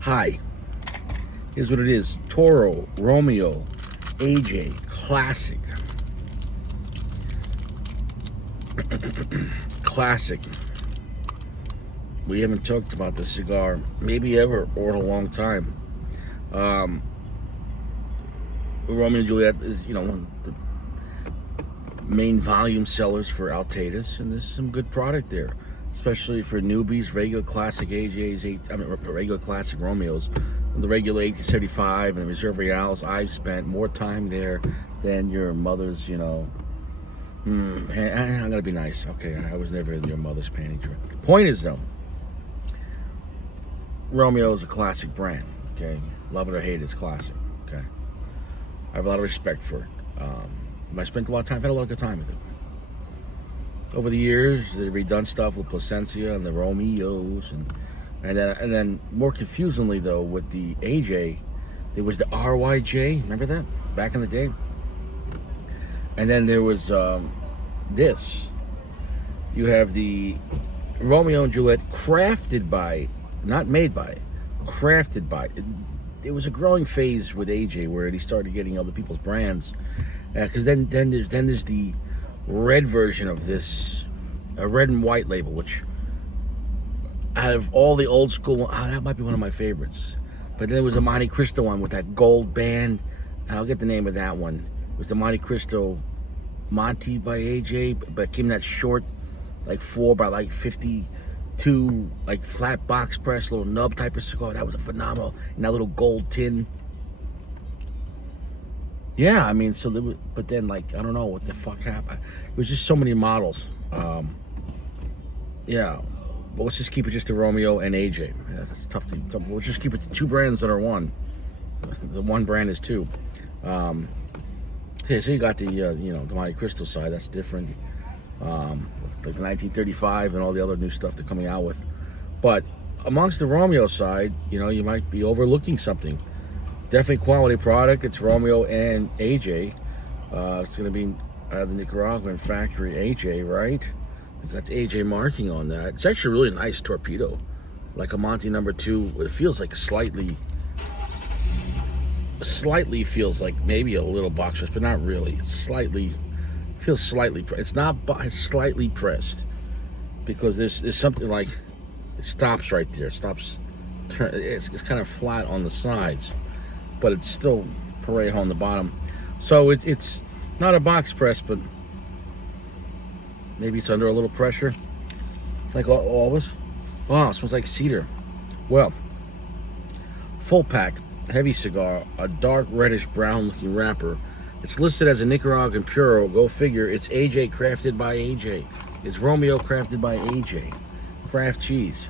Hi, here's what it is. Toro, Romeo, AJ, classic. Classic. We haven't talked about this cigar, maybe ever, or in a long time. Romeo and Julieta is, one of the main volume sellers for Altaitas, and there's some good product there, especially for newbies. Regular classic AJs, regular classic Romeos, and the regular 1875 and the Reserve Reals. I've spent more time there than your mother's, I'm gonna be nice. Okay, I was never in your mother's panty drawer. Point is though, Romeo is a classic brand. Okay, love it or hate it, it's classic. Okay, I have a lot of respect for it. I spent a lot of time, I've had a lot of good time with it. Over the years, they've redone stuff with Placencia and the Romeos, and then more confusingly though, with the AJ, there was the RYJ. Remember that back in the day? And then there was this. You have the Romeo and Juliet, crafted by, not made by, crafted by. There was a growing phase with AJ where he started getting other people's brands, because then there's the red version of this, a red and white label, which out of all the old school, that might be one of my favorites. But then there was a Monte Cristo one with that gold band, and I'll get the name of that one. It was the Monte Cristo Monte by AJ, but it came that short, like 4 by like 52, like flat box press, little nub type of cigar. That was a phenomenal, in that little gold tin. Yeah, I mean, so there was, but then like, I don't know what the fuck happened. It was just so many models. Yeah, but let's just keep it just to Romeo and AJ. Yeah, that's tough to, we'll just keep it to two brands that are one. The one brand is two. Okay, so you got the the Monte Cristo side. That's different, like the 1935 and all the other new stuff they're coming out with. But amongst the Romeo side, you might be overlooking something. Definitely quality product. It's Romeo and AJ. It's going to be out of the Nicaraguan factory, AJ, right? It got the AJ marking on that. It's actually a really nice torpedo, like a Monte number 2. It feels like slightly feels like maybe a little box press, but not really. It's feels slightly. It's not. It's slightly pressed, because there's something like it stops right there. It stops. It's kind of flat on the sides, but it's still Parejo on the bottom. So it's not a box press, but maybe it's under a little pressure, like always. Wow, it smells like cedar. Well, full pack. Heavy cigar, a dark reddish brown looking wrapper. It's listed as a Nicaraguan Puro. Go figure. It's AJ crafted by AJ. It's Romeo crafted by AJ. Craft cheese.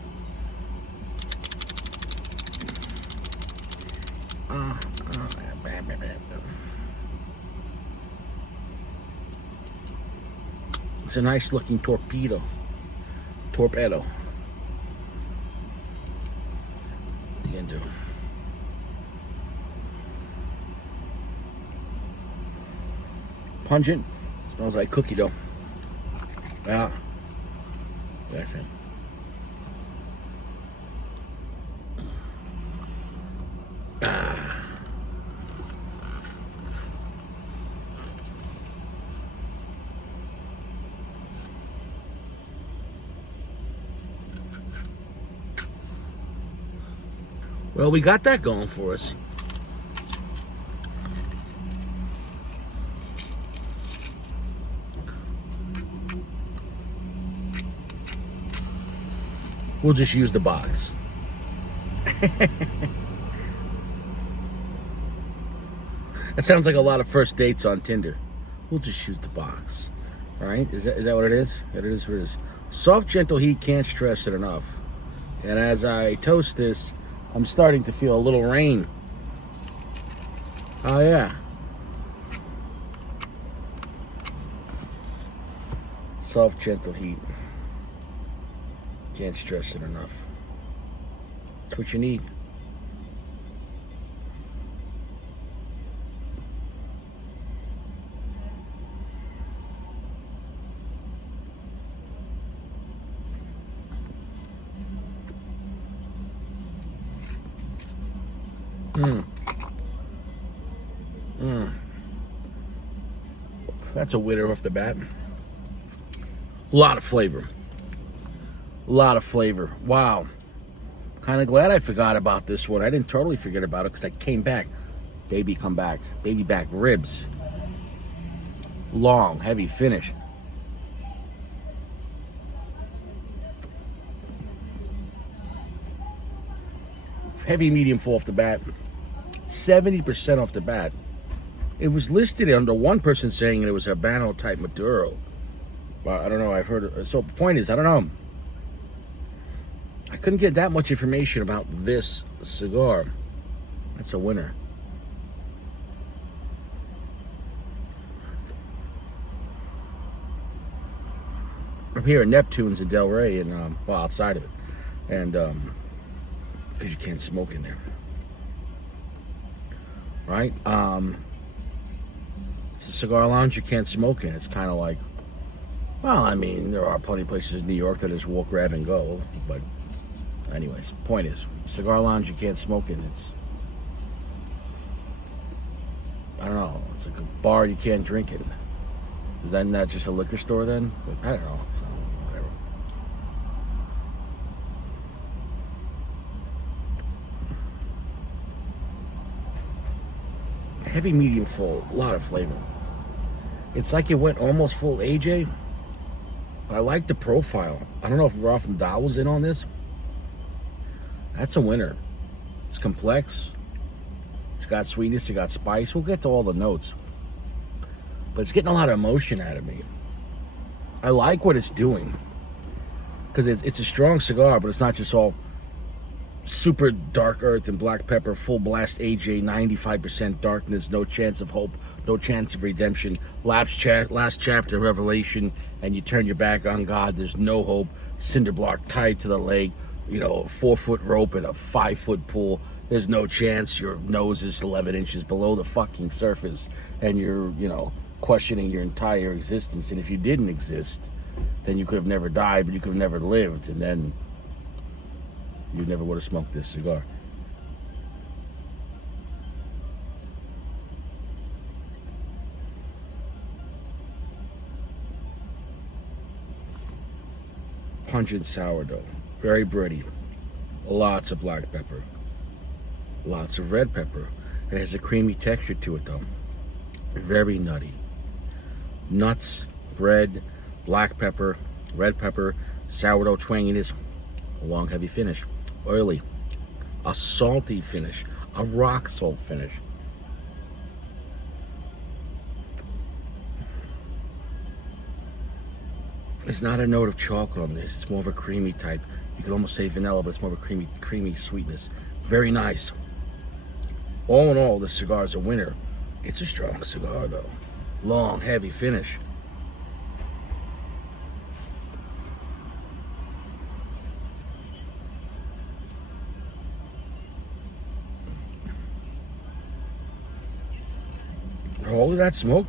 It's a nice looking torpedo. What you gonna do? Pungent, smells like cookie dough. Yeah, actually. Well, we got that going for us. We'll just use the box. That sounds like a lot of first dates on Tinder. We'll just use the box. Right? Is that what it is? It is what it is. Soft, gentle heat, can't stress it enough. And as I toast this, I'm starting to feel a little rain. Oh yeah. Soft, gentle heat. Can't stress it enough. That's what you need. Mm. Mm. That's a winner off the bat. A lot of flavor. A lot of flavor. Wow. Kind of glad I forgot about this one. I didn't totally forget about it because I came back. Baby come back. Baby back ribs. Long, heavy finish. Heavy medium full off the bat. 70% off the bat. It was listed under one person saying it was Habano type Maduro. I don't know. I've heard. So the point is, I don't know. I couldn't get that much information about this cigar. That's a winner. I'm here at Neptune's in Del Rey, and well, outside of it, and because you can't smoke in there, right? It's a cigar lounge you can't smoke in. It's kind of like, well, I mean, there are plenty of places in New York that just walk, grab, and go. But anyways, point is, cigar lounge you can't smoke in. It's, I don't know, it's like a bar you can't drink in. Is that not just a liquor store then? I don't know. So, whatever. Heavy, medium, full, a lot of flavor. It's like it went almost full AJ, but I like the profile. I don't know if Roth and Dahl was in on this. That's a winner. It's complex. It's got sweetness, it got spice. We'll get to all the notes. But it's getting a lot of emotion out of me. I like what it's doing. Because it's a strong cigar, but it's not just all super dark earth and black pepper, full blast AJ, 95% darkness, no chance of hope, no chance of redemption. Last chapter, Revelation, and you turn your back on God, there's no hope. Cinder block tied to the leg, you know, a 4-foot rope and a 5-foot pool. There's no chance. Your nose is 11 inches below the fucking surface, and you're, you know, questioning your entire existence. And if you didn't exist, then you could have never died, but you could have never lived, and then you never would have smoked this cigar. Pungent sourdough, very bready, lots of black pepper, lots of red pepper. It has a creamy texture to it though, very nutty. Nuts, bread, black pepper, red pepper, sourdough twanginess, a long heavy finish, oily, a salty finish, a rock salt finish. It's not a note of chocolate on this. It's more of a creamy type. You could almost say vanilla, but it's more of a creamy sweetness. Very nice. All in all, this cigar is a winner. It's a strong cigar though. Long, heavy finish. All of that smoke,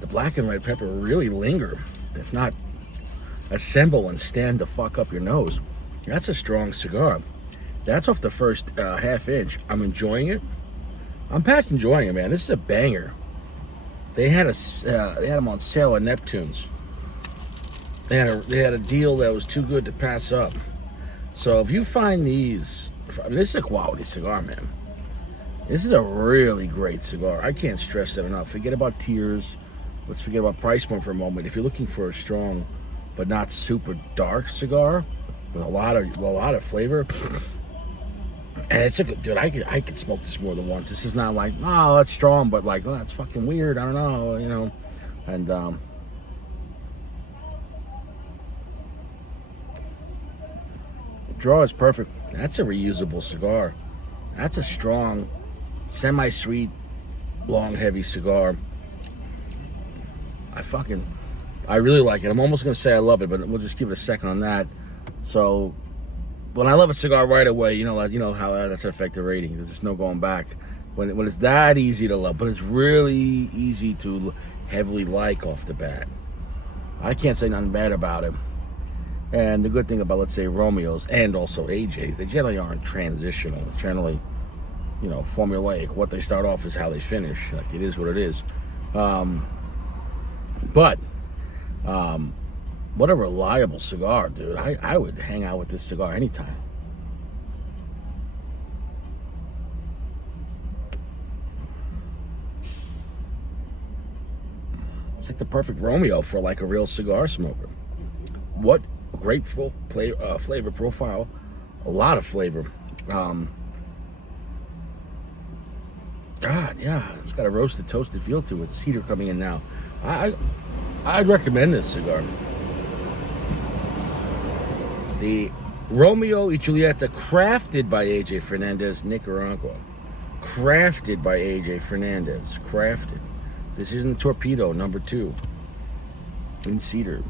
the black and red pepper really linger, if not assemble and stand the fuck up your nose. That's a strong cigar. That's off the first half inch. I'm enjoying it. I'm past enjoying it, man. This is a banger. They had them on sale at Neptune's. They had a deal that was too good to pass up. So if you find these, I mean, this is a quality cigar, man. This is a really great cigar. I can't stress that enough. Forget about tiers. Let's forget about price point for a moment. If you're looking for a strong but not super dark cigar with a lot of flavor, and it's a good, dude, I could smoke this more than once. This is not like, oh, that's strong, but like, oh, that's fucking weird. I don't know, you know. And the draw is perfect. That's a reusable cigar. That's a strong, semi-sweet, long, heavy cigar. I really like it. I'm almost gonna say I love it, but we'll just give it a second on that. So, when I love a cigar right away, you know how that's affect the rating. There's just no going back. When it's that easy to love, but it's really easy to heavily like off the bat. I can't say nothing bad about it. And the good thing about, let's say, Romeos and also AJs, they generally aren't transitional. Generally, formulaic. What they start off is how they finish. Like, it is what it is. But what a reliable cigar, dude. I would hang out with this cigar anytime. It's like the perfect Romeo for like a real cigar smoker. What great flavor profile. A lot of flavor. God, yeah, it's got a roasted, toasted feel to it. Cedar coming in now. I'd recommend this cigar. The Romeo y Julieta, crafted by AJ Fernandez, Nicaragua. Crafted by AJ Fernandez. Crafted. This isn't Torpedo, number 2. In cedar.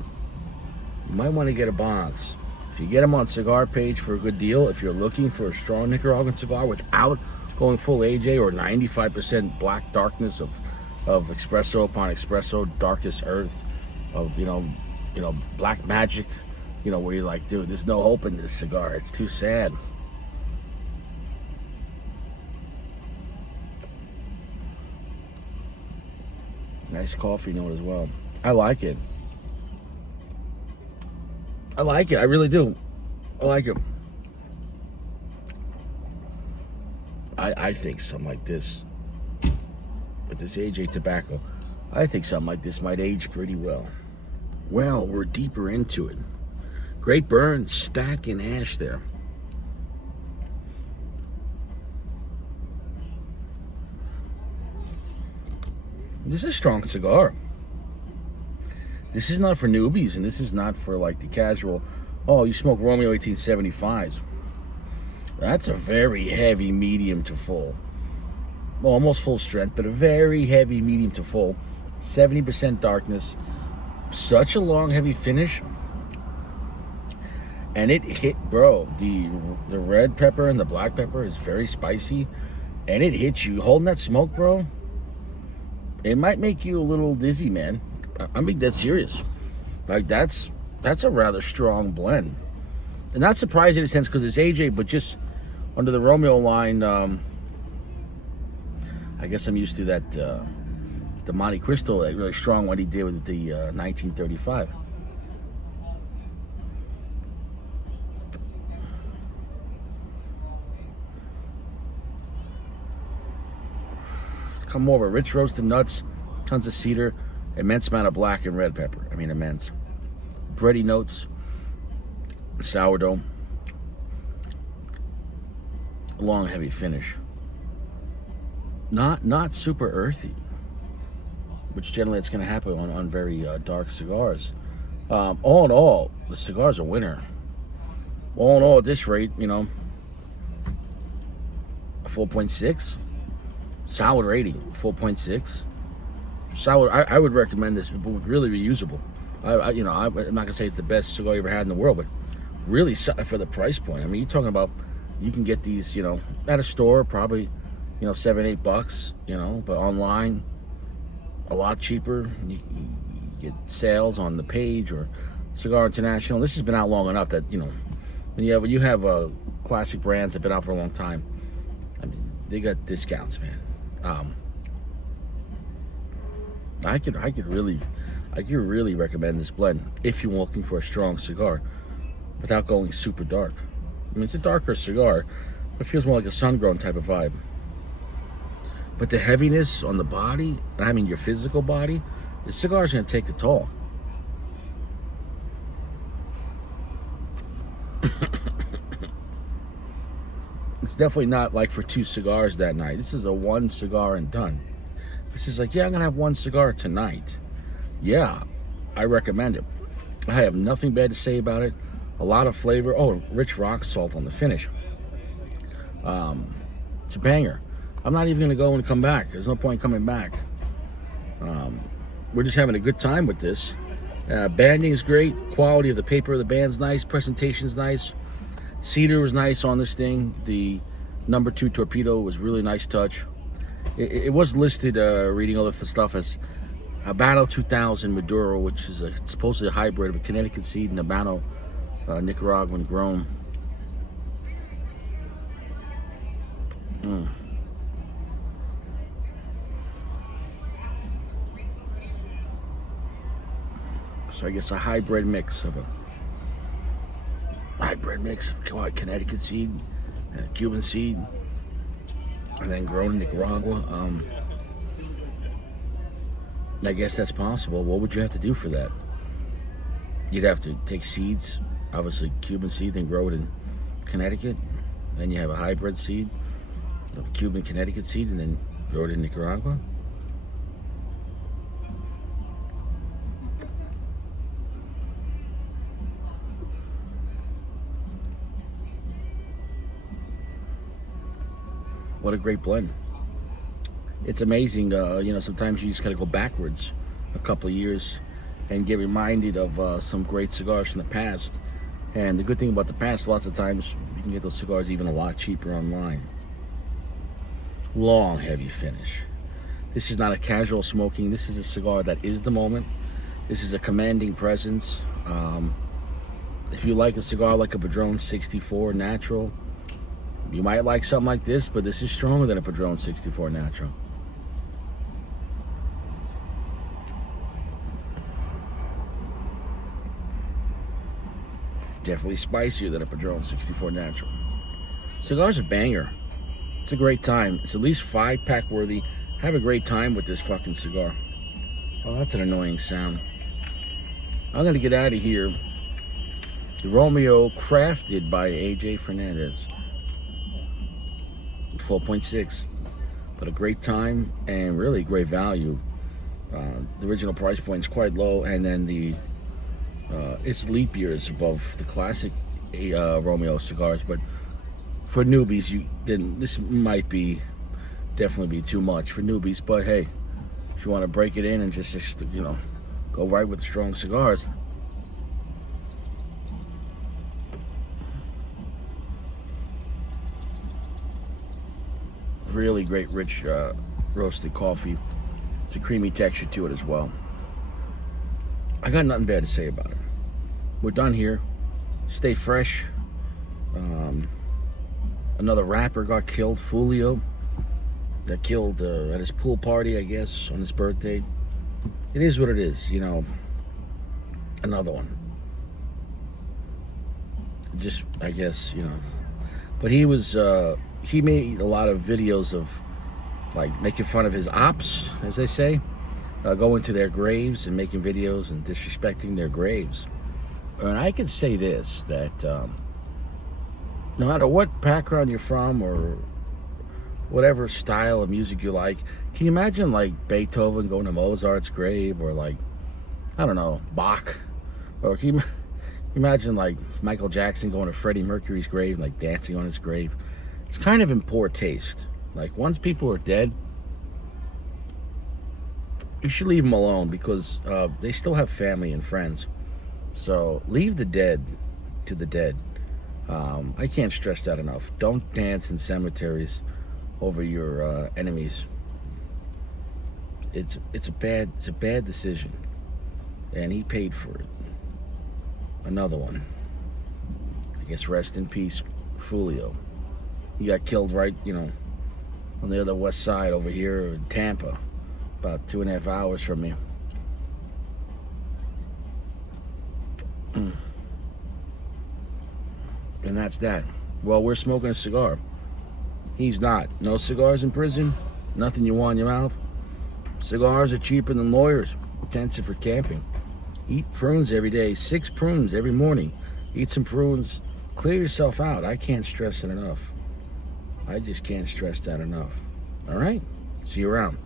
You might want to get a box. If you get them on Cigar Page for a good deal, if you're looking for a strong Nicaraguan cigar without going full AJ or 95% black darkness of espresso upon espresso, darkest earth of black magic, where you're like, dude, there's no hope in this cigar. It's too sad. Nice coffee note as well. I like it. I really do. I like it. I think something like this, with this AJ tobacco, I think something like this might age pretty well. Well, we're deeper into it. Great burn, stack and ash there. This is a strong cigar. This is not for newbies, and this is not for like the casual, oh, you smoke Romeo 1875s. That's a very heavy medium to full. Well, almost full strength, but a very heavy medium to full. 70% darkness. Such a long, heavy finish. And it hit, bro. The red pepper and the black pepper is very spicy. And it hits you. Holding that smoke, bro, it might make you a little dizzy, man. I'm being dead serious. Like, that's a rather strong blend. And not surprising in a sense because it's AJ, but just under the Romeo line, I guess I'm used to that, the Monte Cristo, that really strong one he did with the 1935. Come over, rich roasted nuts, tons of cedar, immense amount of black and red pepper. I mean, immense. Bready notes, sourdough, long heavy finish. Not super earthy, which generally it's going to happen on very dark cigars. All in all, the cigar's a winner. All in all, at this rate, a 4.6. Solid rating, 4.6. Solid. I would recommend this. It would really be usable. I'm not gonna say it's the best cigar you ever had in the world, but really for the price point. I mean, you're talking about, you can get these, at a store probably, $7-8, but online a lot cheaper. You get sales on the page or Cigar International. This has been out long enough that when you have classic brands that have been out for a long time, I mean, they got discounts, man. I could really recommend this blend if you're looking for a strong cigar without going super dark. I mean, it's a darker cigar, but it feels more like a sun-grown type of vibe. But the heaviness on the body, and I mean your physical body, the cigar is going to take a toll. It's definitely not like for 2 cigars that night. This is a 1 cigar and done. This is like, yeah, I'm going to have 1 cigar tonight. Yeah, I recommend it. I have nothing bad to say about it. A lot of flavor. Oh, rich rock salt on the finish. It's a banger. I'm not even going to go and come back. There's no point coming back. We're just having a good time with this. Banding is great. Quality of the paper of the band's nice. Presentation's nice. Cedar was nice on this thing. The number 2 Torpedo was really nice touch. It was listed, reading all the stuff, as Habano 2000 Maduro, which is supposedly a hybrid of a Connecticut seed and Habano Nicaraguan grown. So I guess a hybrid mix of Connecticut seed, Cuban seed, and then grown in Nicaragua. I guess that's possible. What would you have to do for that? You'd have to take seeds, obviously Cuban seed, then grow it in Connecticut. Then you have a hybrid seed, a Cuban Connecticut seed, and then grow it in Nicaragua. What a great blend. It's amazing, sometimes you just gotta go backwards a couple of years and get reminded of some great cigars from the past. And the good thing about the past, lots of times you can get those cigars even a lot cheaper online. Long, heavy finish. This is not a casual smoking. This is a cigar that is the moment. This is a commanding presence. If you like a cigar like a Padron 64 Natural, you might like something like this, but this is stronger than a Padron 64 Natural. Definitely spicier than a Padron 64 Natural. Cigar's a banger. It's a great time. It's at least 5-pack worthy. Have a great time with this fucking cigar. Oh, that's an annoying sound. I'm gonna get out of here. The Romeo, crafted by AJ Fernandez. 4.6, but a great time and really great value. The original price point is quite low, and then it's leap years above the classic Romeo cigars. But for newbies, this might definitely be too much for newbies. But hey, if you want to break it in and just go right with the strong cigars. Really great, rich roasted coffee. It's a creamy texture to it as well. I got nothing bad to say about it. We're done here. Stay fresh. Another rapper got killed, Julio. Got killed at his pool party, I guess, on his birthday. It is what it is, Another one. Just, I guess, But he made a lot of videos of making fun of his ops, as they say, going to their graves and making videos and disrespecting their graves. And I can say this, that no matter what background you're from or whatever style of music you like, can you imagine Beethoven going to Mozart's grave, or I don't know, Bach? Or can you imagine Michael Jackson going to Freddie Mercury's grave and dancing on his grave? It's kind of in poor taste. Once people are dead, you should leave them alone, because they still have family and friends. So leave the dead to the dead. I can't stress that enough. Don't dance in cemeteries over your enemies. It's a bad decision, and he paid for it. Another one. I guess rest in peace, Julio. He got killed right, on the other west side over here in Tampa, about 2.5 hours from me. And that's that. Well, we're smoking a cigar. He's not. No cigars in prison. Nothing you want in your mouth. Cigars are cheaper than lawyers. Intensive for camping. Eat prunes every day. 6 prunes every morning. Eat some prunes. Clear yourself out. I can't stress it enough. I just can't stress that enough. All right? See you around.